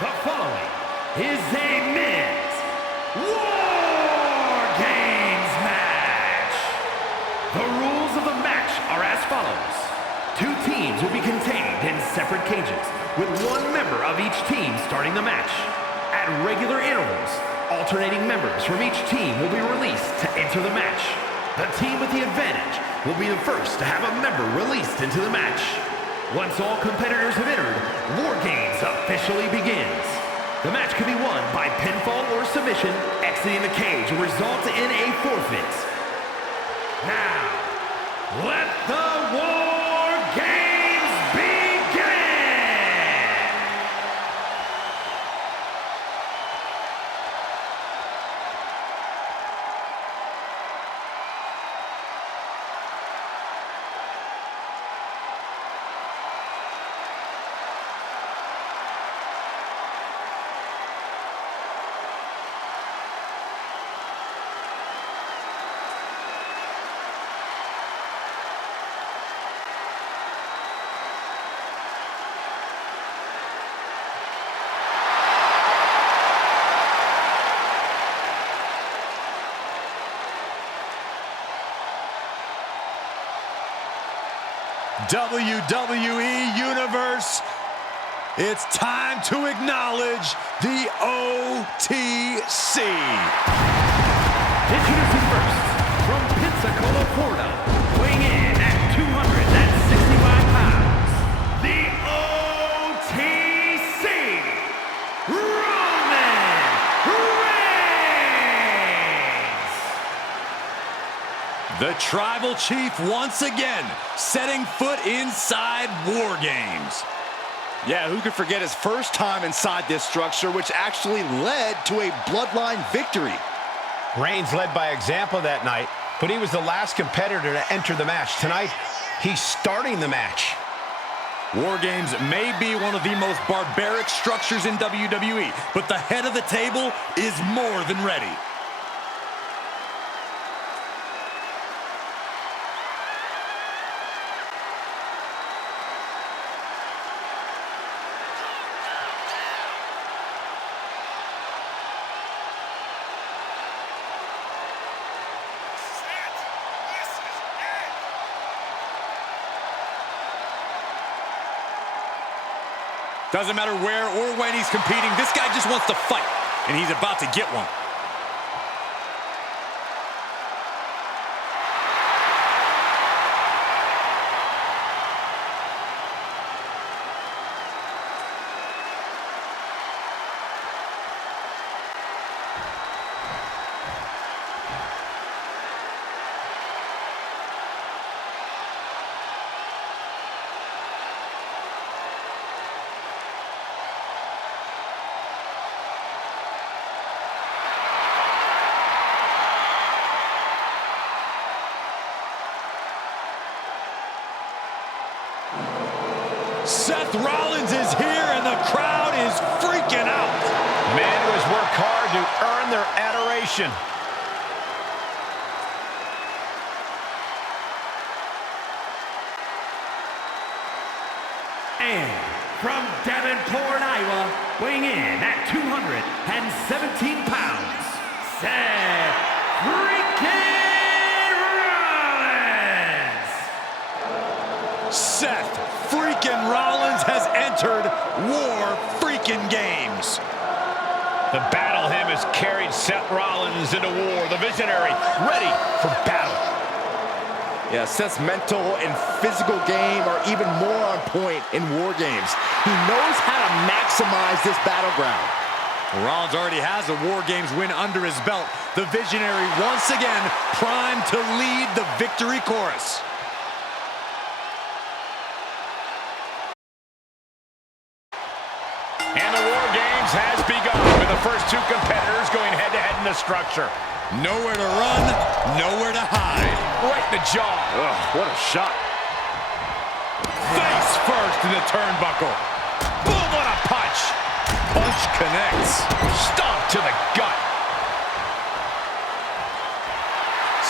The following is a men's War Games match. The rules of the match are as follows. Two teams will be contained in separate cages, with one member of each team starting the match. At regular intervals, alternating members from each team will be released to enter the match. The team with the advantage will be the first to have a member released into the match. Once all competitors have entered, War Games officially begins. The match can be won by pinfall or submission. Exiting the cage will result in a forfeit. Now, let the War Games begin! WWE Universe, it's time to acknowledge the OTC. Introducing first, from Pensacola, Florida, weighing in at 265 pounds, the OTC, Roman Reigns! The Tribal Chief once again setting foot inside War Games. Yeah, who could forget his first time inside this structure, which actually led to a bloodline victory. Reigns led by example that night, but he was the last competitor to enter the match. Tonight, he's starting the match. War Games may be one of the most barbaric structures in WWE, but the head of the table is more than ready. Doesn't matter where or when he's competing, this guy just wants to fight, and he's about to get one. Seth Rollins is here, and the crowd is freaking out. Men who has worked hard to earn their adoration. And from Davenport, Iowa, weighing in at 217 pounds, Seth freaking Rollins! Seth freaking Rollins has entered War freaking Games. The battle hymn has carried Seth Rollins into war. The visionary ready for battle. Yeah, Seth's mental and physical game are even more on point in War Games. He knows how to maximize this battleground. Rollins already has a War Games win under his belt. The visionary once again primed to lead the victory chorus. And the War Games has begun with the first two competitors going head-to-head in the structure. Nowhere to run, nowhere to hide. Right in the jaw. Ugh, what a shot. Face first in the turnbuckle. Boom, what a punch. Punch connects. Stomp to the gut.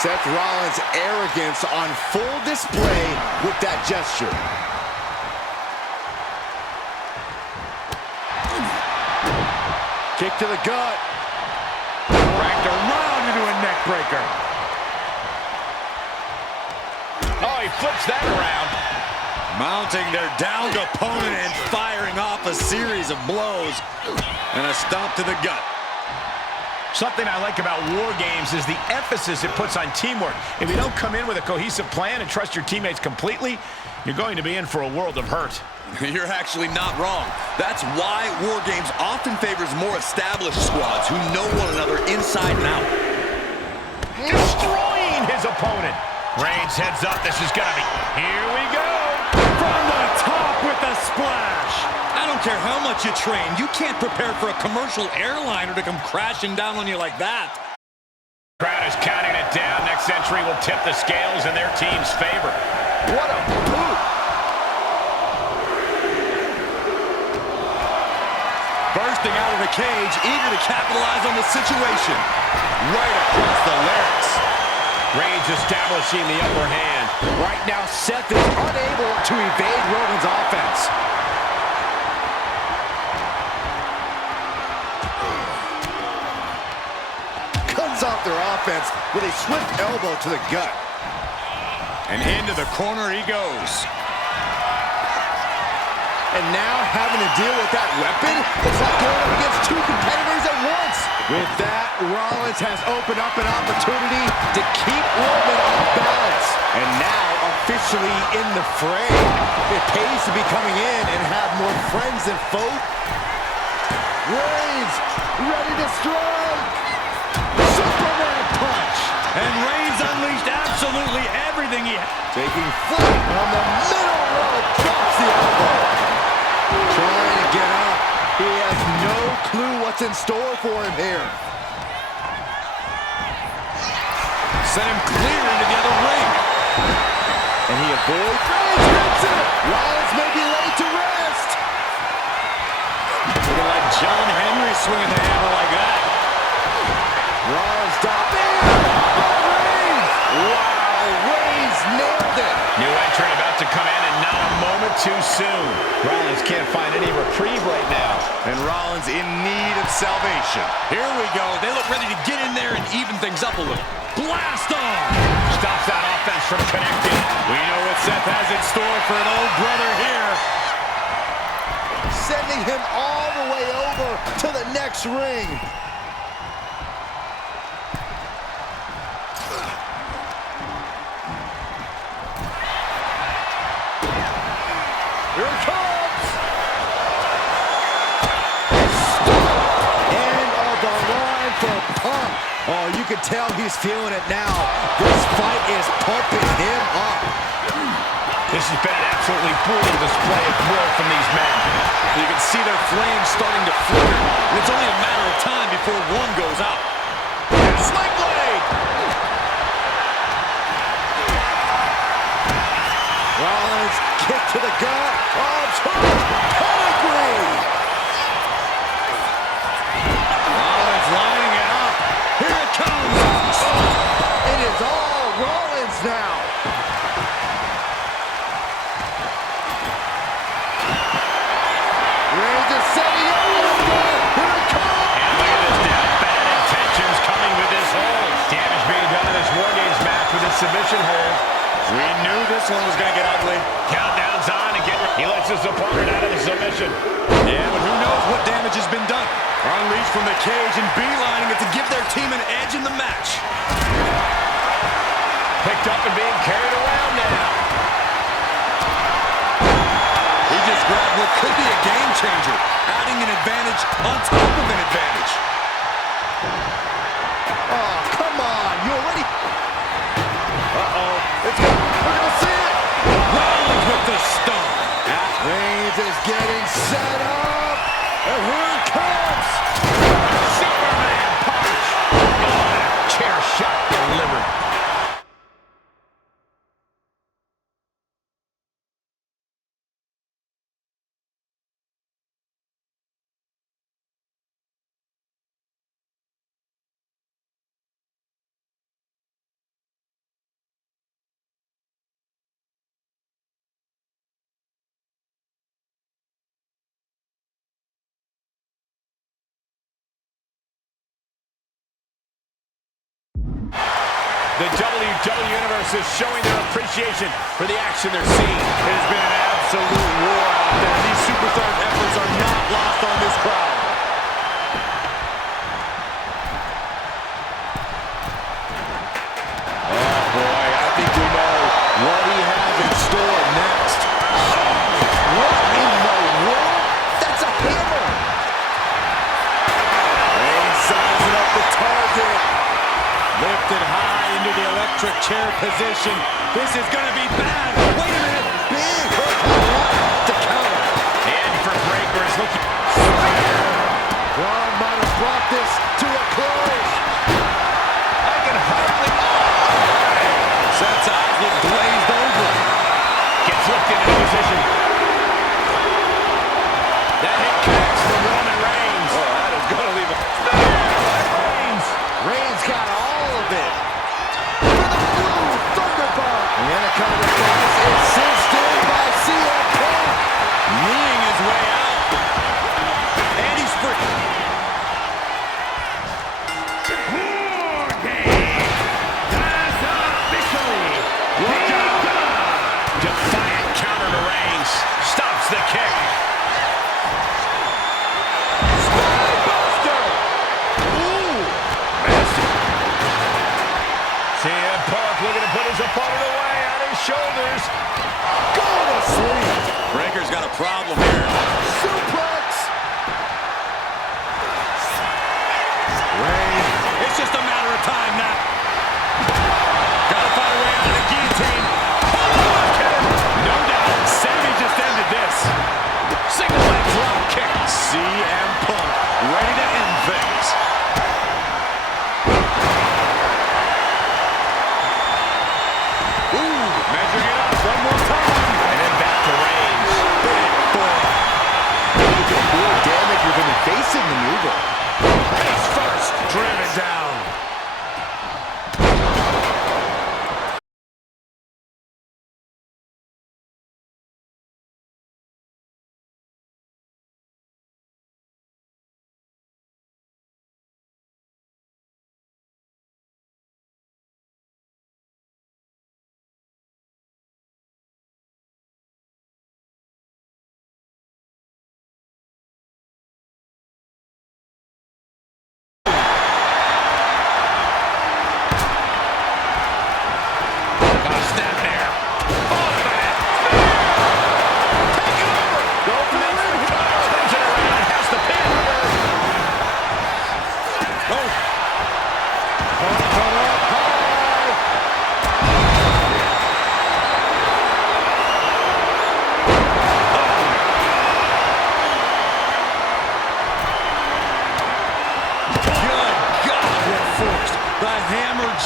Seth Rollins' arrogance on full display with that gesture. Kick to the gut. Cranked around into a neck breaker. Oh, he flips that around. Mounting their downed opponent and firing off a series of blows. And a stomp to the gut. Something I like about war games is the emphasis it puts on teamwork. If you don't come in with a cohesive plan and trust your teammates completely, you're going to be in for a world of hurt. You're actually not wrong. That's why war games often favors more established squads who know one another inside and out. Destroying his opponent. Reigns heads up. This is going to be... Here we go. From the top with a splash. I don't care how much you train. You can't prepare for a commercial airliner to come crashing down on you like that. Crowd is counting it down. Next entry will tip the scales in their team's favor. What a boot. Bursting out of the cage, eager to capitalize on the situation. Right across the larynx. Reigns establishing the upper hand. Right now, Seth is unable to evade Rollins' offense. Cuts off their offense with a swift elbow to the gut. And into the corner he goes. And now having to deal with that weapon, it's like going up against two competitors at once. With that, Rollins has opened up an opportunity to keep Roman off balance. And now officially in the fray. It pays to be coming in and have more friends than foes. Reigns ready to strike. Superman punch. And Reigns unleashed absolutely everything he had. Taking flight on the middle rope. Drops the elbow. Trying to get up. He has no clue what's in store for him here. Sent him clear into the other ring. And he avoids. Reigns hits it. Rollins may be laid to rest. Looking like John Henry swinging the hammer like that. Rollins stopped. Reigns. Wow, Reigns nailed it. New entrant about to come in and not a moment too soon. Rollins can't find any reprieve right now. And Rollins in need of salvation. Here we go. They look ready to get in there and even things up a little. Blast on! Stops that offense from connecting. We know what Seth has in store for an old brother here. Sending him all the way over to the next ring. Here it comes! End of the line for Punk. Oh, you can tell he's feeling it now. This fight is pumping him up. This has been an absolutely brutal display of will from these men. You can see their flames starting to flicker. And it's only a matter of time before one goes out. Snake blade! Rollins kick to the gut. Pedigree! Rollins lining it up. Here it comes. It is all Rollins now. Reigns is setting up. Here it comes. And look at this now. Bad intentions coming with this hold. Damage being done in this War Games match with this submission hold. We knew this one was going to get ugly. Countdown's on and he lets his opponent out of the submission. Yeah, but who knows what damage has been done. Unleashed from the cage and beelining it to give their team an edge in the match. Picked up and being carried around now. He just grabbed what could be a game changer, adding an advantage on top of an advantage. Oh, come on. You already... We're gonna see it. Rollins with the stomp. Reigns is getting set up. And here it comes. Superman punch. Oh, chair shot delivered. The WWE Universe is showing their appreciation for the action they're seeing. It has been an absolute war out there. These superstars' efforts are not lost on this crowd. Oh, boy, I think we know what he has in store next. What in the world? That's a hammer. Reigns sizing up the target. Lifted high into the electric chair position. This is going to be bad. Wait a minute. Big hook on one to counter. And for Breakker is looking... Braun might have brought this to a close. I can hardly... Seth's eyes look glazed over. Gets hooked into position. That hit connects for Roman Reigns. Oh, that is going to leave a... Reigns got all of it. For the blue Thunderbomb. The Anaconda Cross is cinched in by CM Punk. Kneeing his way out. And he's free. War Games has officially begun. Defiant counter to Reigns. Stops the kick. Spinebuster. Ooh. CM Punk looking to put his opponent away on his shoulders. Go to sleep. Breaker's got a problem here. Suplex. Reigns. It's just a matter of time now. Gotta find a way out of the guillotine. No doubt, Sammy just ended this. Single leg drop kick. CM Punk ready to end things. Measuring it up one more time. And then back to Reigns. Big boy. You can more damage with an evasive maneuver. Face first. Driven down.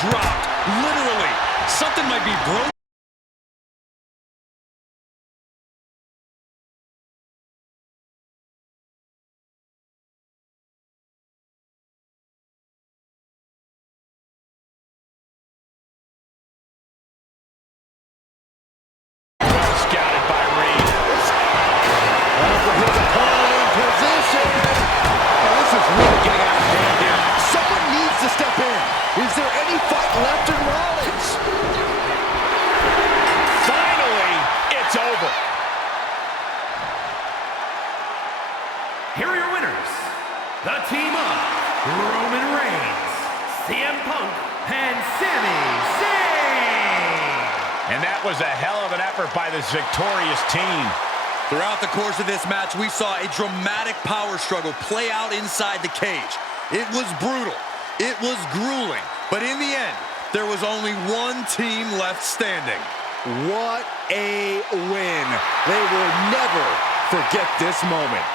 Dropped. Literally. Something might be broken. Scouted by Reed. His opponent in position. Oh, this is really getting out of hand here. Someone needs to step in. Is there any fight left in Rollins? Finally, it's over. Here are your winners. The team of Roman Reigns, CM Punk, and Sami Zayn. And that was a hell of an effort by this victorious team. Throughout the course of this match, we saw a dramatic power struggle play out inside the cage. It was brutal. It was grueling. But in the end, there was only one team left standing. What a win. They will never forget this moment.